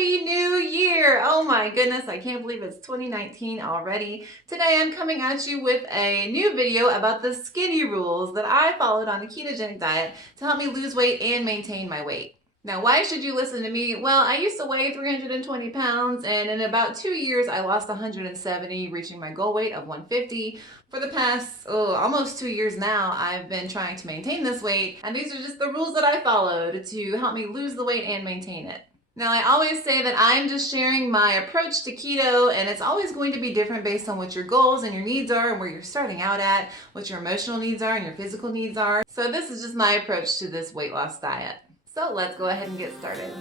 Happy New Year! Oh my goodness, I can't believe it's 2019 already. Today I'm coming at you with a new video about the skinny rules that I followed on a ketogenic diet to help me lose weight and maintain my weight. Now, why should you listen to me? Well, I used to weigh 320 pounds, and in about 2 years, I lost 170, reaching my goal weight of 150. For the past, almost 2 years now, I've been trying to maintain this weight, and these are just the rules that I followed to help me lose the weight and maintain it. Now, I always say that I'm just sharing my approach to keto, and it's always going to be different based on what your goals and your needs are and where you're starting out at, what your emotional needs are and your physical needs are. So this is just my approach to this weight loss diet. So let's go ahead and get started.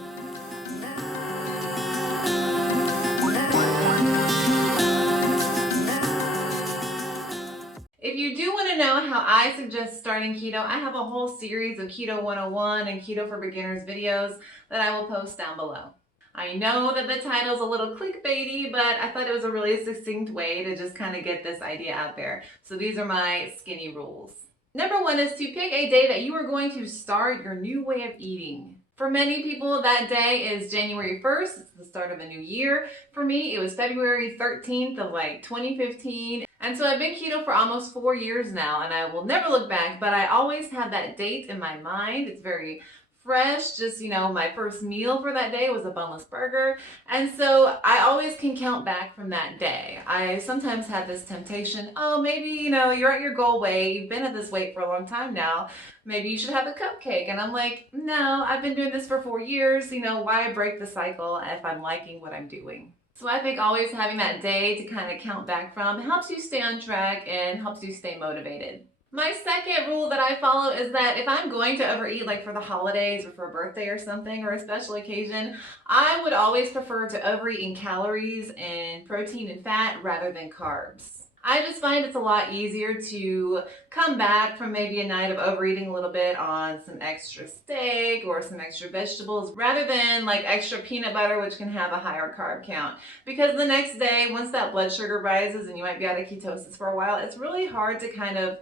If you do want to know how I suggest starting keto, I have a whole series of Keto 101 and Keto for Beginners videos that I will post down below. I know that the title is a little clickbaity, but I thought it was a really succinct way to just kind of get this idea out there. So these are my skinny rules. Number one is to pick a day that you are going to start your new way of eating. For many people, that day is January 1st. It's the start of a new year. For me, it was February 13th of 2015. And so I've been keto for almost 4 years now, and I will never look back, but I always have that date in my mind. It's very fresh. Just, my first meal for that day was a boneless burger. And so I always can count back from that day. I sometimes have this temptation, maybe, you're at your goal weight. You've been at this weight for a long time now. Maybe you should have a cupcake. And I'm like, no, I've been doing this for 4 years. Why break the cycle if I'm liking what I'm doing? So I think always having that day to kind of count back from helps you stay on track and helps you stay motivated. My second rule that I follow is that if I'm going to overeat, like for the holidays or for a birthday or something or a special occasion, I would always prefer to overeat in calories and protein and fat rather than carbs. I just find it's a lot easier to come back from maybe a night of overeating a little bit on some extra steak or some extra vegetables rather than extra peanut butter, which can have a higher carb count. Because the next day, once that blood sugar rises and you might be out of ketosis for a while, it's really hard to kind of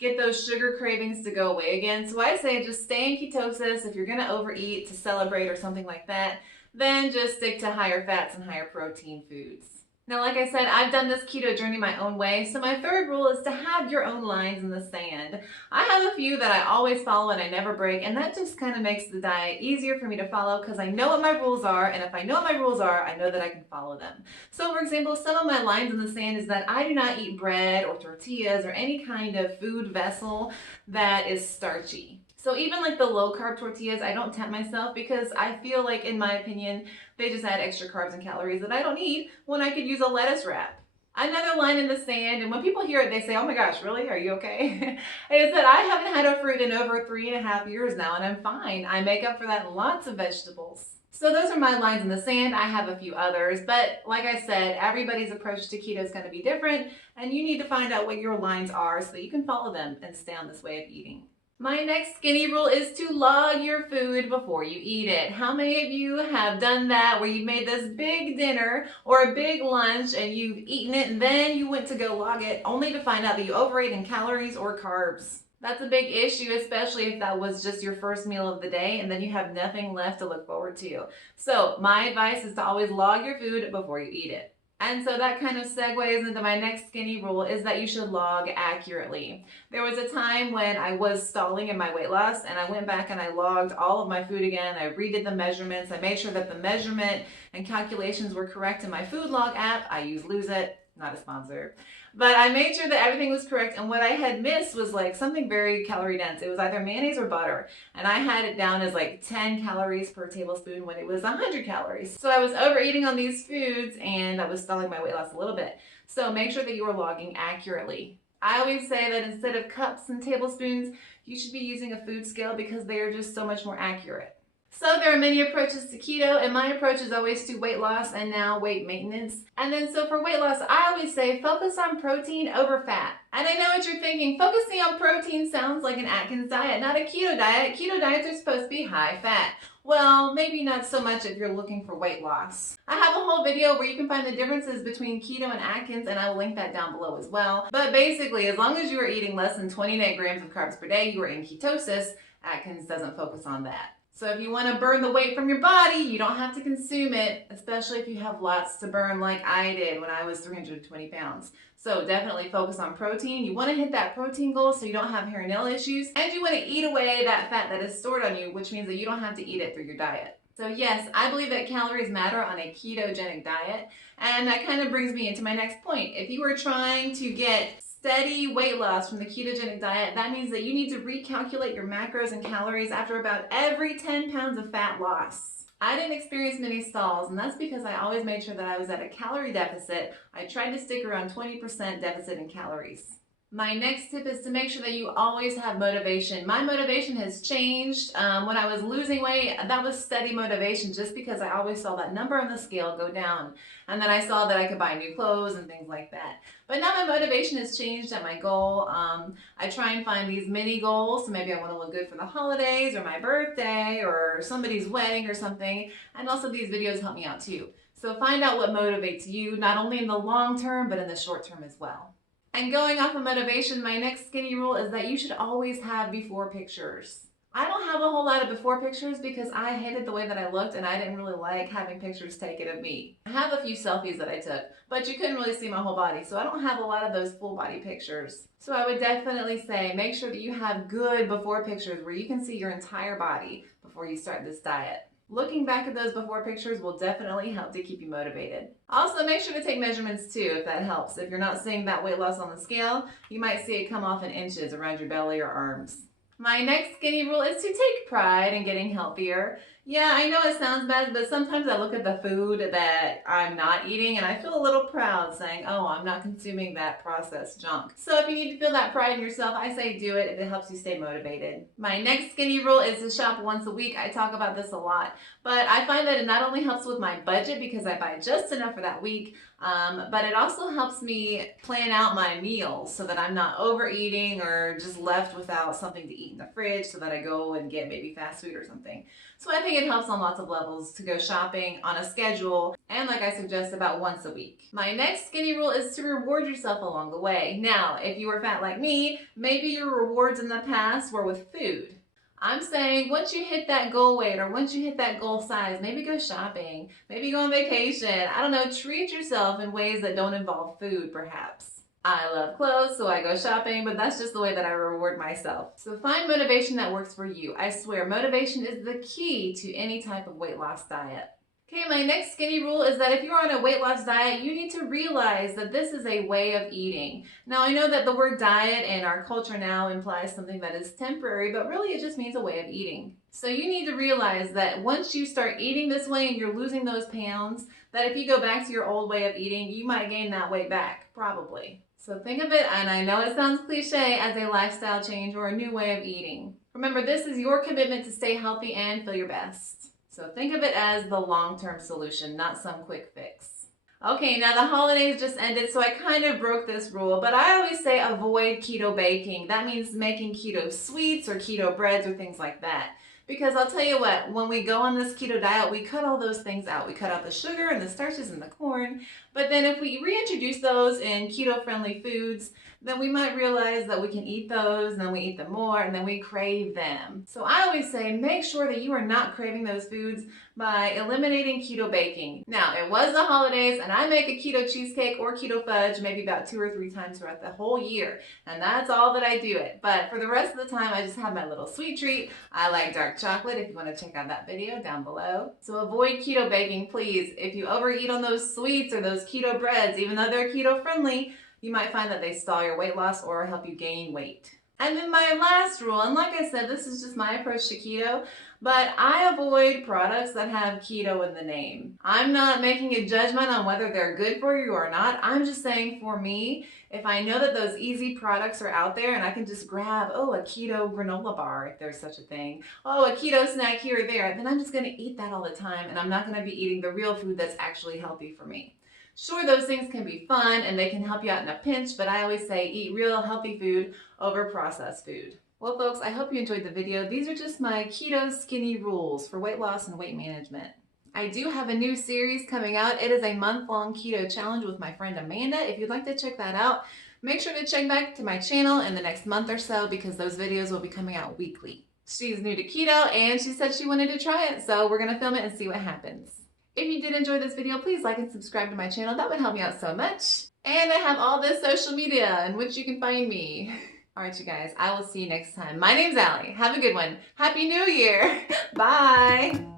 get those sugar cravings to go away again. So I say just stay in ketosis. If you're going to overeat to celebrate or something like that, then just stick to higher fats and higher protein foods. Now, like I said, I've done this keto journey my own way, so my third rule is to have your own lines in the sand. I have a few that I always follow and I never break, and that just kind of makes the diet easier for me to follow because I know what my rules are, and if I know what my rules are, I know that I can follow them. So, for example, some of my lines in the sand is that I do not eat bread or tortillas or any kind of food vessel that is starchy. So even the low carb tortillas, I don't tempt myself because I feel like, in my opinion, they just add extra carbs and calories that I don't need when I could use a lettuce wrap. Another line in the sand, and when people hear it, they say, oh my gosh, really? Are you okay? is that I haven't had a fruit in over 3.5 years now, and I'm fine. I make up for that in lots of vegetables. So those are my lines in the sand. I have a few others, but like I said, everybody's approach to keto is going to be different, and you need to find out what your lines are so that you can follow them and stay on this way of eating. My next skinny rule is to log your food before you eat it. How many of you have done that where you made this big dinner or a big lunch and you've eaten it and then you went to go log it only to find out that you overate in calories or carbs? That's a big issue, especially if that was just your first meal of the day and then you have nothing left to look forward to. So my advice is to always log your food before you eat it. And so that kind of segues into my next skinny rule is that you should log accurately. There was a time when I was stalling in my weight loss and I went back and I logged all of my food again. I redid the measurements. I made sure that the measurement and calculations were correct in my food log app. I use Lose It, not a sponsor. But I made sure that everything was correct, and what I had missed was something very calorie dense. It was either mayonnaise or butter, and I had it down as 10 calories per tablespoon when it was 100 calories. So I was overeating on these foods, and I was stalling my weight loss a little bit. So make sure that you are logging accurately. I always say that instead of cups and tablespoons, you should be using a food scale because they are just so much more accurate. So there are many approaches to keto, and my approach is always to weight loss and now weight maintenance. And then so for weight loss, I always say focus on protein over fat. And I know what you're thinking, focusing on protein sounds like an Atkins diet, not a keto diet. Keto diets are supposed to be high fat. Well, maybe not so much if you're looking for weight loss. I have a whole video where you can find the differences between keto and Atkins, and I will link that down below as well. But basically, as long as you are eating less than 20 net grams of carbs per day, you are in ketosis. Atkins doesn't focus on that. So if you want to burn the weight from your body, you don't have to consume it, especially if you have lots to burn like I did when I was 320 pounds. So definitely focus on protein. You want to hit that protein goal so you don't have hair and nail issues. And you want to eat away that fat that is stored on you, which means that you don't have to eat it through your diet. So yes, I believe that calories matter on a ketogenic diet. And that kind of brings me into my next point. If you are trying to get steady weight loss from the ketogenic diet, that means that you need to recalculate your macros and calories after about every 10 pounds of fat loss. I didn't experience many stalls, and that's because I always made sure that I was at a calorie deficit. I tried to stick around 20% deficit in calories. My next tip is to make sure that you always have motivation. My motivation has changed. When I was losing weight, that was steady motivation just because I always saw that number on the scale go down. And then I saw that I could buy new clothes and things like that. But now my motivation has changed at my goal. I try and find these mini goals. So maybe I want to look good for the holidays or my birthday or somebody's wedding or something. And also these videos help me out too. So find out what motivates you, not only in the long term, but in the short term as well. And going off of motivation, my next skinny rule is that you should always have before pictures. I don't have a whole lot of before pictures because I hated the way that I looked and I didn't really like having pictures taken of me. I have a few selfies that I took, but you couldn't really see my whole body, so I don't have a lot of those full body pictures. So I would definitely say make sure that you have good before pictures where you can see your entire body before you start this diet. Looking back at those before pictures will definitely help to keep you motivated. Also, make sure to take measurements too if that helps. If you're not seeing that weight loss on the scale, you might see it come off in inches around your belly or arms. My next skinny rule is to take pride in getting healthier. Yeah, I know it sounds bad, but sometimes I look at the food that I'm not eating and I feel a little proud saying, oh, I'm not consuming that processed junk. So if you need to feel that pride in yourself, I say do it if it helps you stay motivated. My next skinny rule is to shop once a week. I talk about this a lot, but I find that it not only helps with my budget because I buy just enough for that week, but it also helps me plan out my meals so that I'm not overeating or just left without something to eat in the fridge so that I go and get maybe fast food or something. So I think it helps on lots of levels to go shopping on a schedule and like I suggest about once a week. My next skinny rule is to reward yourself along the way. Now, if you were fat like me, maybe your rewards in the past were with food. I'm saying once you hit that goal weight or once you hit that goal size, maybe go shopping, maybe go on vacation. I don't know, treat yourself in ways that don't involve food perhaps. I love clothes, so I go shopping, but that's just the way that I reward myself. So find motivation that works for you. I swear, motivation is the key to any type of weight loss diet. Okay, my next skinny rule is that if you're on a weight loss diet, you need to realize that this is a way of eating. Now, I know that the word diet in our culture now implies something that is temporary, but really it just means a way of eating. So you need to realize that once you start eating this way and you're losing those pounds, that if you go back to your old way of eating, you might gain that weight back, probably. So think of it, and I know it sounds cliche, as a lifestyle change or a new way of eating. Remember, this is your commitment to stay healthy and feel your best. So think of it as the long-term solution, not some quick fix. Okay, now the holidays just ended, so I kind of broke this rule, but I always say avoid keto baking. That means making keto sweets or keto breads or things like that. Because I'll tell you what, when we go on this keto diet, we cut all those things out. We cut out the sugar and the starches and the corn. But then if we reintroduce those in keto-friendly foods, then we might realize that we can eat those, and then we eat them more, and then we crave them. So I always say make sure that you are not craving those foods by eliminating keto baking. Now, it was the holidays, and I make a keto cheesecake or keto fudge maybe about 2 or 3 times throughout the whole year, and that's all that I do it. But for the rest of the time, I just have my little sweet treat. I like dark chocolate, if you want to check out that video down below. So avoid keto baking, please. If you overeat on those sweets or those keto breads, even though they're keto friendly, you might find that they stall your weight loss or help you gain weight. And then my last rule, and like I said, this is just my approach to keto, but I avoid products that have keto in the name. I'm not making a judgment on whether they're good for you or not. I'm just saying for me, if I know that those easy products are out there and I can just grab, oh, a keto granola bar, if there's such a thing, oh, a keto snack here or there, then I'm just gonna eat that all the time and I'm not gonna be eating the real food that's actually healthy for me. Sure, those things can be fun and they can help you out in a pinch, but I always say eat real healthy food over processed food. Well, folks, I hope you enjoyed the video. These are just my keto skinny rules for weight loss and weight management. I do have a new series coming out. It is a month-long keto challenge with my friend Amanda. If you'd like to check that out, make sure to check back to my channel in the next month or so because those videos will be coming out weekly. She's new to keto and she said she wanted to try it, so we're gonna film it and see what happens. If you did enjoy this video, please like and subscribe to my channel. That would help me out so much. And I have all this social media in which you can find me. All right, you guys, I will see you next time. My name's Allie. Have a good one. Happy New Year. Bye.